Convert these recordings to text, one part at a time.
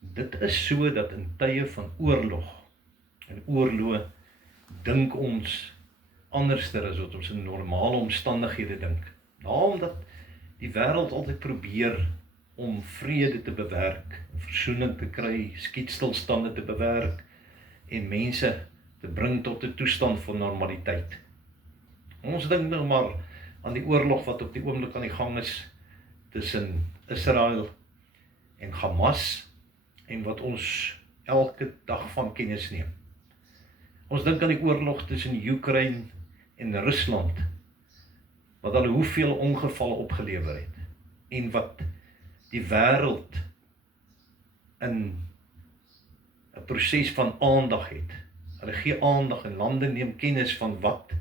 Dit is so dat in tye van oorlog en oorloë dink ons anderster as wat ons in normale omstandighede dink. Omdat die wêreld altyd probeer om vrede te bewerk, versoening te kry, skietstilstande te bewerk en mense te bring tot 'n toestand van normaliteit. Ons dink nou maar aan die oorlog wat op die oomblik aan die gang is tussen Israel en Hamas en wat ons elke dag van kennis neem. Ons dink aan die oorlog tussen Oekraïne en Rusland, wat al hoeveel ongevalle opgelewer het, en wat die wêreld in 'n proses van aandag het. Hulle gee aandag en lande neem kennis van wat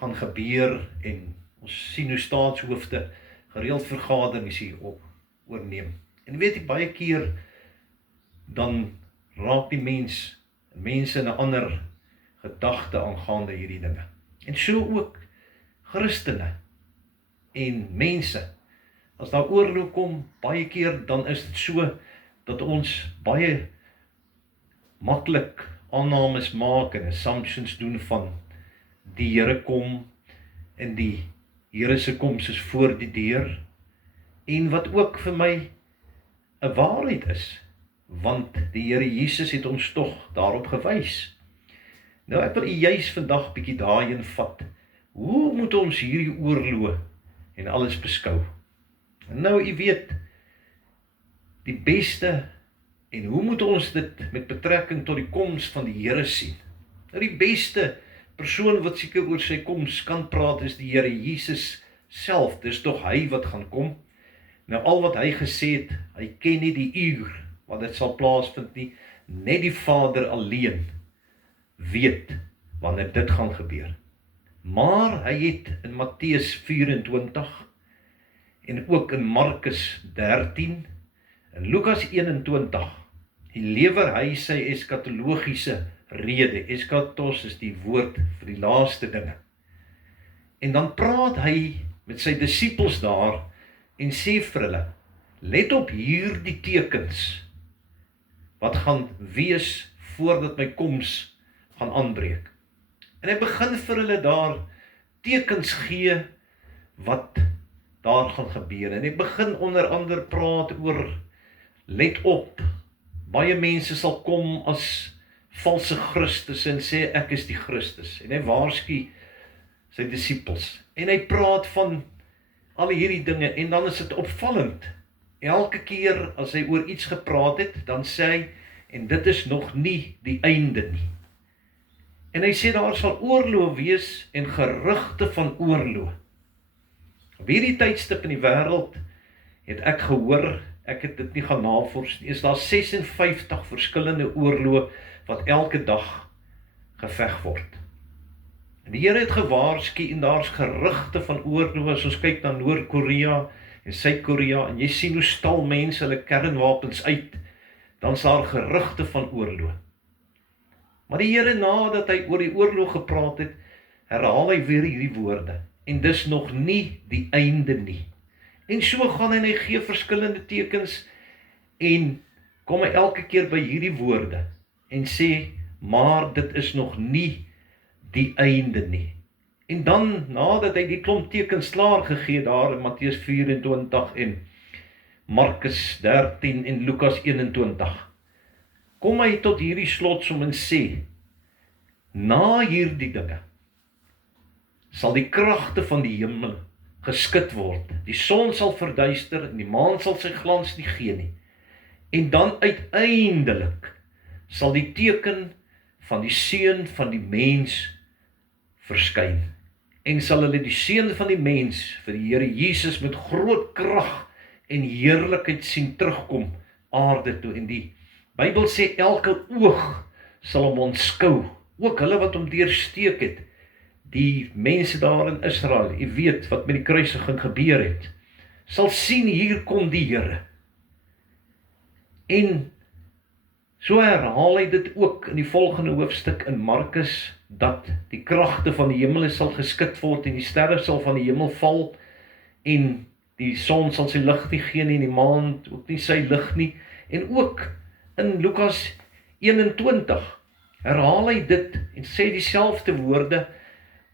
gaan gebeur en ons sien hoe staatshoofde gereeld vergaderings hierop oorneem. En weet jy, baie keer dan raak die mense in 'n ander gedagte aangaande hierdie dinge. En so ook Christene en mense. As daar oorlog kom, baie keer dan is dit so dat ons baie maklik aannames maak en assumptions doen van die Here kom en die Here se koms is voor die deur, en wat ook vir my 'n waarheid is, want die Here Jesus het ons tog daarop gewys. Nou ek wil juis vandag bietjie daarin vat. Hoe moet ons hierdie oorlog en alles beskou? Nou, u weet, die beste, en hoe moet ons dit met betrekking tot die koms van die Here sien? Nou, die beste persoon wat seker oor sy koms kan praat is die Here Jesus self. Dis tog hy wat gaan kom. Nou, al wat hy gesê het, hy ken nie die uur wat dit sal plaasvind nie, net die Vader alleen weet wanneer dit gaan gebeur. Maar hy het in Matteus 24 en ook in Markus 13 en Lukas 21 lewer hy sy eskatologiese rede. Eskatos is die woord vir die laaste dinge. En dan praat hy met sy disippels daar en sê vir hulle, let op hierdie tekens wat gaan wees voordat my koms gaan aanbreek. En hy begin vir hulle daar tekens gee wat daar gaan gebeur. En hy begin onder andere praat oor, let op, baie mense sal kom as valse Christus en sê ek is die Christus. En hy waarsku sy disippels. En hy praat van al hierdie dinge en dan is dit opvallend. Elke keer as hy oor iets gepraat het, dan sê hy, en dit is nog nie die einde nie. En hy sê daar sal oorlog wees en gerugte van oorlog. Op hierdie tydstip in die wêreld het ek gehoor, ek het dit nie gaan navors nie, is daar 56 verskillende oorloë wat elke dag geveg word. En die Here het gewaarsku en daar's gerugte van oorlog. As ons kyk na Noord-Korea en Suid-Korea en jy sien hoe stal mense hulle kernwapens uit, dan is daar gerugte van oorlog. Maar die Here, nadat hy oor die oorlog gepraat het, herhaal hy weer hierdie woorde. En dis nog nie die einde nie. En so gaan hy en hy gee verskillende tekens en kom hy elke keer by hierdie woorde en sê, maar dit is nog nie die einde nie. En dan, nadat hy die klomp tekens klaar gegee daar in Matteus 24 en Markus 13 en Lukas 21, kom hy tot hierdie slotsom en sê, na hierdie dinge sal die kragte van die hemel geskit word. Die son sal verduister en die maan sal sy glans nie gee nie. En dan uiteindelik sal die teken van die seun van die mens verskyn. En sal hulle die seun van die mens vir die Here Jesus met groot krag en heerlikheid sien terugkom aarde toe. En die Bybel sê elke oog sal hom aanskou, ook hulle wat hom deursteek het. Die mense daar in Israel, jy weet wat met die kruisiging gebeur het, sal sien hier kom die Here. En so herhaal hy dit ook in die volgende hoofstuk in Markus, dat die kragte van die hemel sal geskit word en die sterre sal van die hemel val en die son sal sy lig nie gee nie en die maan ook nie sy lig nie. En ook in Lukas 21 herhaal hy dit en sê dieselfde woorde,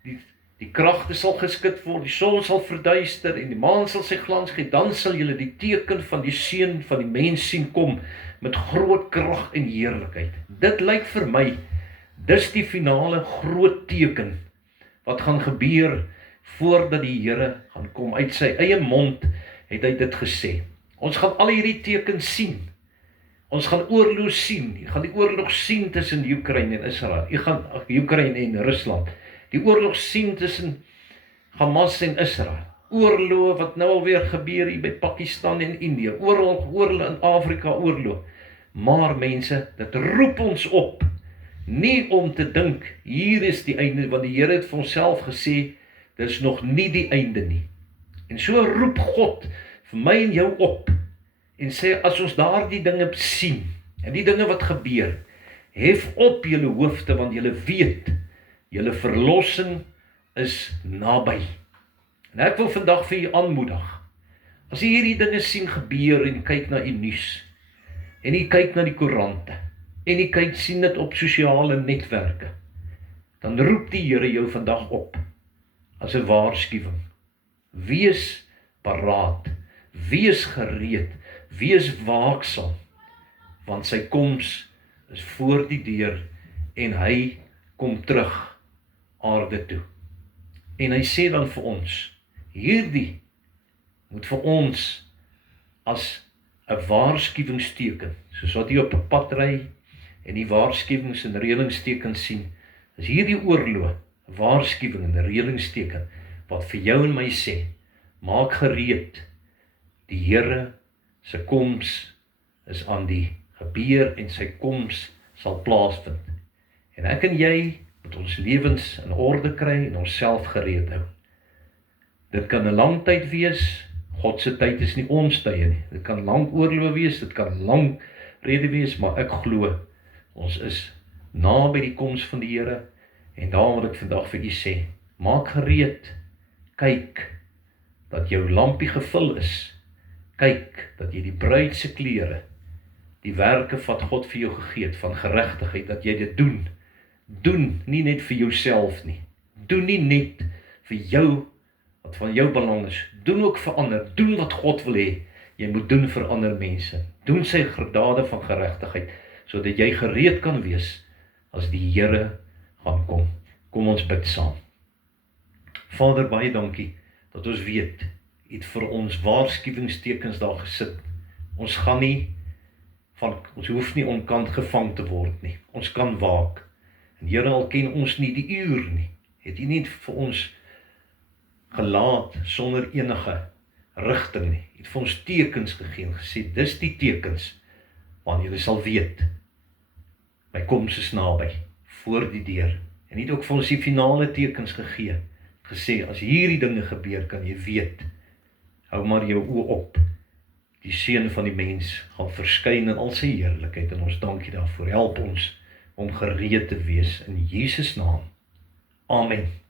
die kragte sal geskit word, die son sal verduister en die maan sal sy glans gee, dan sal julle die teken van die seun van die mens sien kom met groot krag en heerlikheid. Dit lyk vir my, dis die finale groot teken wat gaan gebeur voordat die Here gaan kom. Uit sy eie mond het hy dit gesê. Ons gaan al hierdie tekens sien. Ons gaan oorlog sien. Jy gaan die oorlog sien tussen Oekraïne en Israel. Jy gaan Oekraïne en Rusland. Die oorlog sien tussen Hamas en Israel. Oorlog wat nou alweer gebeur hier by Pakistan en Indië. Oorlog in Afrika, oorlog. Maar mense, dit roep ons op, nie om te dink, hier is die einde, want die Here het vir onsself gesê, dit is nog nie die einde nie. En so roep God vir my en jou op, en sê, as ons daardie dinge sien, en die dinge wat gebeur, hef op julle hoofde, want julle weet, julle verlossing is naby. En ek wil vandag vir julle aanmoedig, as jy hierdie dinge sien gebeur, en kyk na die nuus, en jy kyk na die koerante, en jy sien dit op sosiale netwerke, dan roep die Here jou vandag op, as 'n waarskuwing. Wees paraat, wees gereed, wees waaksaam, want sy koms is voor die deur, en hy kom terug aarde toe. En hy sê dan vir ons, hierdie moet vir ons as 'n waarskuwingsteken, soos wat jy op 'n pad ry, en die waarskuwings en reëlingstekens sien, is hierdie oorlog, 'n waarskuwing en 'n reëlingsteken, wat vir jou en my sê, maak gereed, die Here se koms is aan die gebeur, en sy koms sal plaasvind. En ek en jy moet ons lewens in orde kry, en onsself gereed hou. Dit kan 'n lang tyd wees, God se tyd is nie ons tye nie, dit kan lang oorlog wees, dit kan lang rede wees, maar ek glo, ons is naby die koms van die Here, en daarom wil ek vandag vir u sê, maak gereed, kyk, dat jou lampie gevul is, kyk, dat jy die bruid se klere, die werke wat God vir jou gegee het, van geregtigheid, dat jy dit doen, nie net vir jouself nie, doen nie net vir jou, wat van jou belang is, doen ook vir ander, doen wat God wil hê, jy moet doen vir ander mense, doen sy dade van geregtigheid, sodat jy gereed kan wees, as die Here gaan kom. Kom ons bid saam. Vader, baie dankie, dat ons weet, u het vir ons waarskuwingstekens daar gesit. Ons gaan nie, ons hoef nie onkant gevang te word nie, ons kan waak. En Here, al ken ons nie die uur nie, het u nie vir ons gelaat sonder enige rigting nie. U het vir ons tekens gegee en gesê, dis die tekens, want julle sal weet, my koms is naby, voor die deur. En u het ook vir ons die finale tekens gegee, gesê, as hierdie dinge gebeur, kan jy weet, hou maar jou oë op, die seun van die mens gaan verskyn in al sy heerlikheid, en ons dankie daarvoor. Help ons om gereed te wees in Jesus naam. Amen.